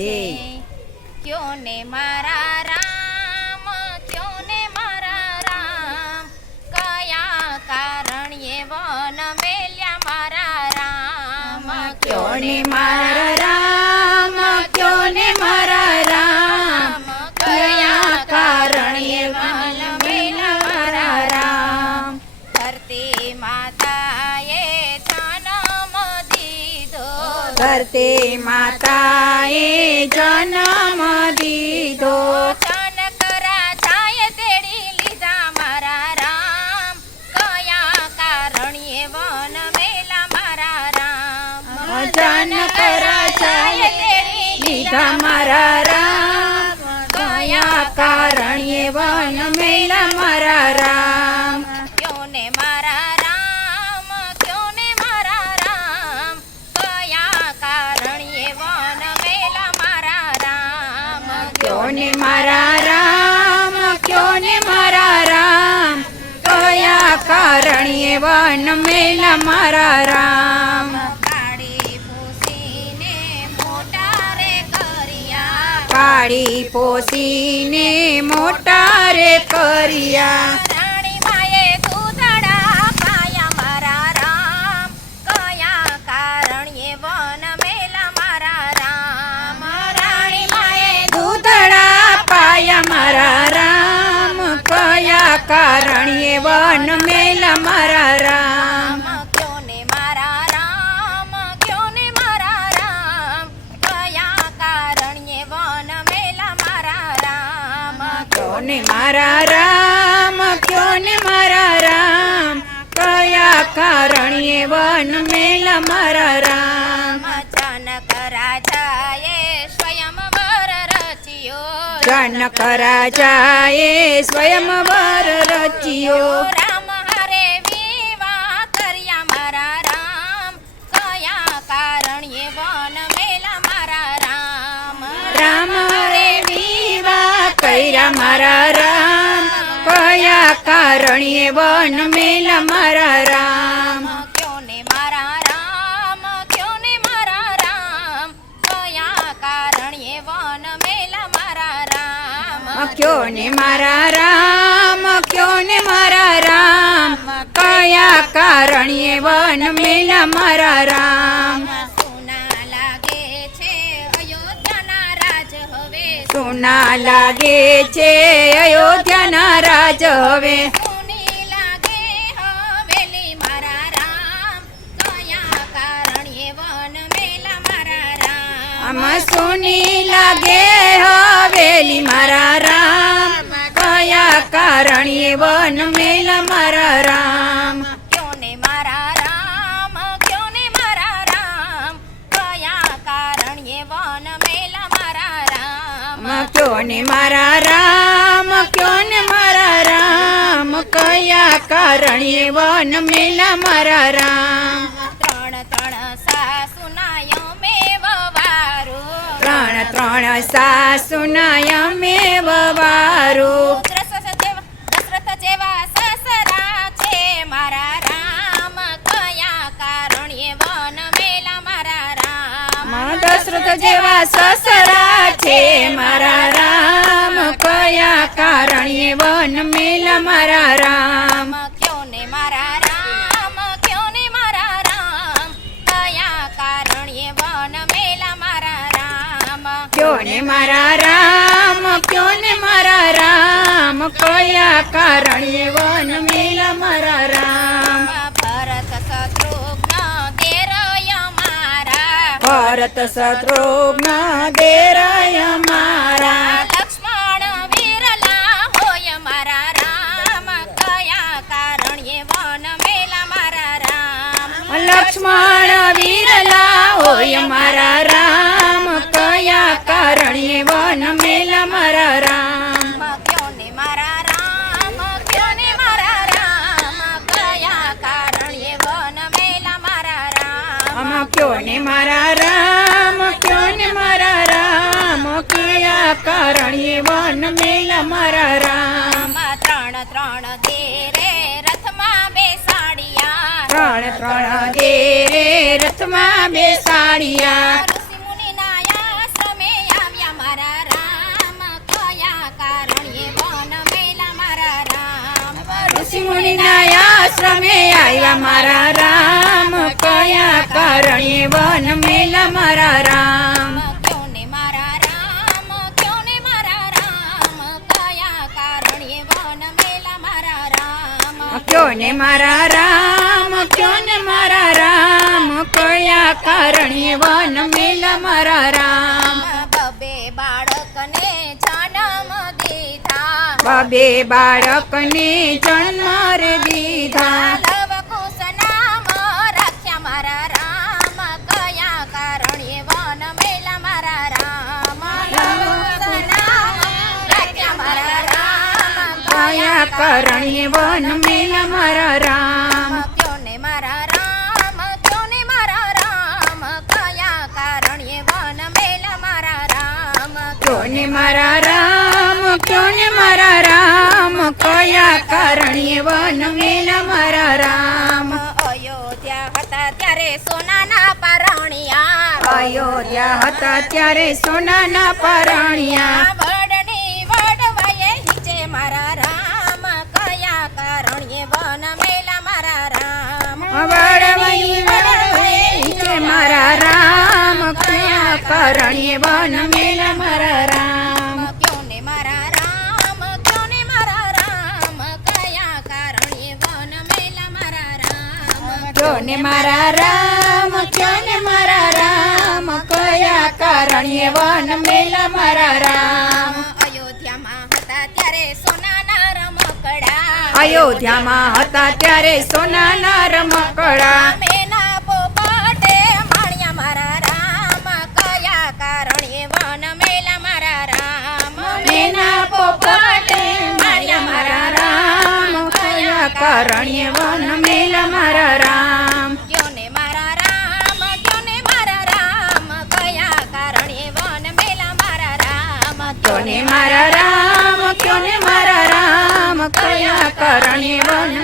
છે. ક્યો ને મારા રામ, ક્યો ને મારા રામ, કયા કારણ્યે વન મેલ્યા મારા રામ. ક્યો ને મારા રામ, ક્યો ને મારા રામ, કયા કારણ્યે વન મેલ્યા મારા રામ. ધરતી માતાએ જન્મ દીધો, ધરતી માતાએ જન્મ દીધો. અચાનક રાજાએ તેડી લીધા મારા રામ, કયા કારણ્યે વન મેલા મારા રામ. અચાનક રાજાએ તેડી લીધા મારા રામ, કયા કારણ્યે વન મેલા મારા રામ. ક્યો ને મારા રામ, ક્યો ને મારા રામ, કયા કારણ્યે વન મેલા મારા રામ. ક્યો ને મારા રામ, ક્યો ને મારા રામ, કયા કારણ્યે વન મેલા મારા રામ. કાળી પૂસીને મોટા રે કર્યા, કાળી પોસીને મોટા રે કર્યા. રાણી માએ દૂધડા પાયા મારા રામ, કયા કારણ્યે વન મેલા મારા રામ. રાણી માએ દૂધડા પાયા મારા રામ, કયા કારણ્યે વન મેલા મારા રામ. ક્યો ને મારા રામ, ક્યો ને મારા રામ, કયા કારણ્યે વન મેલા મારા રામ. ક્યો ને મારા રામ, ક્યો ને મારા રામ, કયા કારણ્યે વન મેલા મારા રામ. અચાનક રાજાએ સ્વયંવર રચ્યો, જનક રાજાએ સ્વયંવર રચ્યો. રામ હારે વિવાહ કર્યા મારા રામ, કયા કારણ્યે વન મેલા મારા રામ. રામ રે વિવાહ કર્યા મારા રામ, કયા કારણ્યે વન મેલા મારા રામ. ક્યો ને મારા રામ, ક્યો ને મારા રામ, કયા કારણ્યે વન મેલા મારા રામ. ક્યો ને મારા રામ, ક્યો ને મારા રામ, કયા કારણ્યે વન મેલા મારા રામ. સોના લાગે છે અયોધ્યાના રાજ હવે, સોના લાગે છે અયોધ્યાના રાજ હવે. સોની લાગે હવેલી મારા રામ, કયા કારણ્યે વન મેલા મારા રામ. આમાં સોની લાગે હવેલી મારા રામ, કયા કારણ્યે વન મેલા મારા રામ. ક્યો ને મારા રામ, ક્યો ને મારા રામ, કયા કારણ્યે વન મેલા મારા રામ. ક્યો ને મારા રામ, ક્યો ને મારા રામ, કયા કારણ્યે વન મેલા મારા રામ. ત્રણ ત્રણ સાસુના યમે વવારો, ત્રણ ત્રણ સાસુના અમે વવારો. દશરથ જેવા સસરા છે મારા રામ, કયા કારણ્યે વન મેલા મારા રામ. દશરથ જેવા સસરા છે મારા રામ, કયા કારણ્યે વન મેલા મારા રામ. ક્યો ને મારા રામ, ક્યો ને મારા રામ, કયા કારણ્યે વન મેલા મારા રામ. ક્યો ને મારા રામ, ક્યો ને મારા રામ, કયા કારણ્યે વન મેલા મારા રામ. ભરત શત્રુઘ્ન દેરય મારા, ભરત શત્રુઘ્ન દેરાય મારા. લક્ષ્મણ વિરલા હોય મારા રામ, કયા કારણ્યે વન મેલા મારા રામ. લક્ષ્મણ વિરલા હોય મારા રામ, કયા કારણ્યે વન મેલા મારા રામ. ક્યો ને મારા રામ, ક્યો ને મારા રામ, કયા કારણ્યે વન મેલા મારા રામ. ક્યો ને મારા રામ, ક્યો ને મારા રામ, કયા કારણ્યે વન મેલા મારા રામ. ત્રણ ત્રણ દેરે રથમાં બેસાડ્યા, ત્રણ ત્રણ દેરે રથમાં બેસાડ્યા. ઋષિ મુનિના આશ્રમે મુનિના આશ્રમે આવ્યા મારા રામ કયા કારણે વન મેલા મારા રામ ક્યો ને મારા રામ ક્યો ને મારા રામ કયા કારણે વન મેલા મારા રામ ક્યો ને મારા રામ ક્યો ને મારા રામ કયા કારણે વન મેલા મારા રામ બબે બાળકને જન્મ દીધા બબે બાળકને જન્મ રે દીધા લવ કુશ નામ રાખ્યા મારા રામ કયા કારણે વન મેલા મારા રામ લવ કુશ નામ રાખ્યા મારા રામ કયા કારણે વન મેલા મારા રામ ક્યો ને મારા રામ ક્યો ને મારા રામ કયા કારણે વન મેલા મારા રામ ક્યો ને મારા રામ ક્યો ને મારા રામ કયા કારણે વન મેલા મારા રામ અયોધ્યા હતા ત્યારે સોનાના પારણિયા અયોધ્યા હતા ત્યારે સોનાના પરણિયા વડની વડવાએ હિચે મારા રામ કયા કારણે વન મેલા મારા રામ વડવઈ વડવઈ છે મારા રામ કયા કારણે વન મેલા મારા રામ ક્યો ને મારા રામ ક્યો ને મારા રામ કયા કારણે વન મેલા મારા રામ ક્યો ને મારા રામ ક્યો ને મારા રામ કયા કારણે વન મેલા મારા રામ અયોધ્યામાં હતા ત્યારે સોનાના રમકડા અયોધ્યામાં હતા ત્યારે સોનાના રમકડા મેના પોપટે માણ્યા મારા રામ કયા કારણે વન મેલા મારા રામ મેના પોપટે માર્યા મારા રામ કયા કારણે વન મેલા મારા રામ ક્યો ને મારા રામ ક્યો ને મારા રામ કયા કારણે વન મેલા મારા રામ ક્યો ને મારા રામ ક્યો ને મારા રામ કયા કારણે વન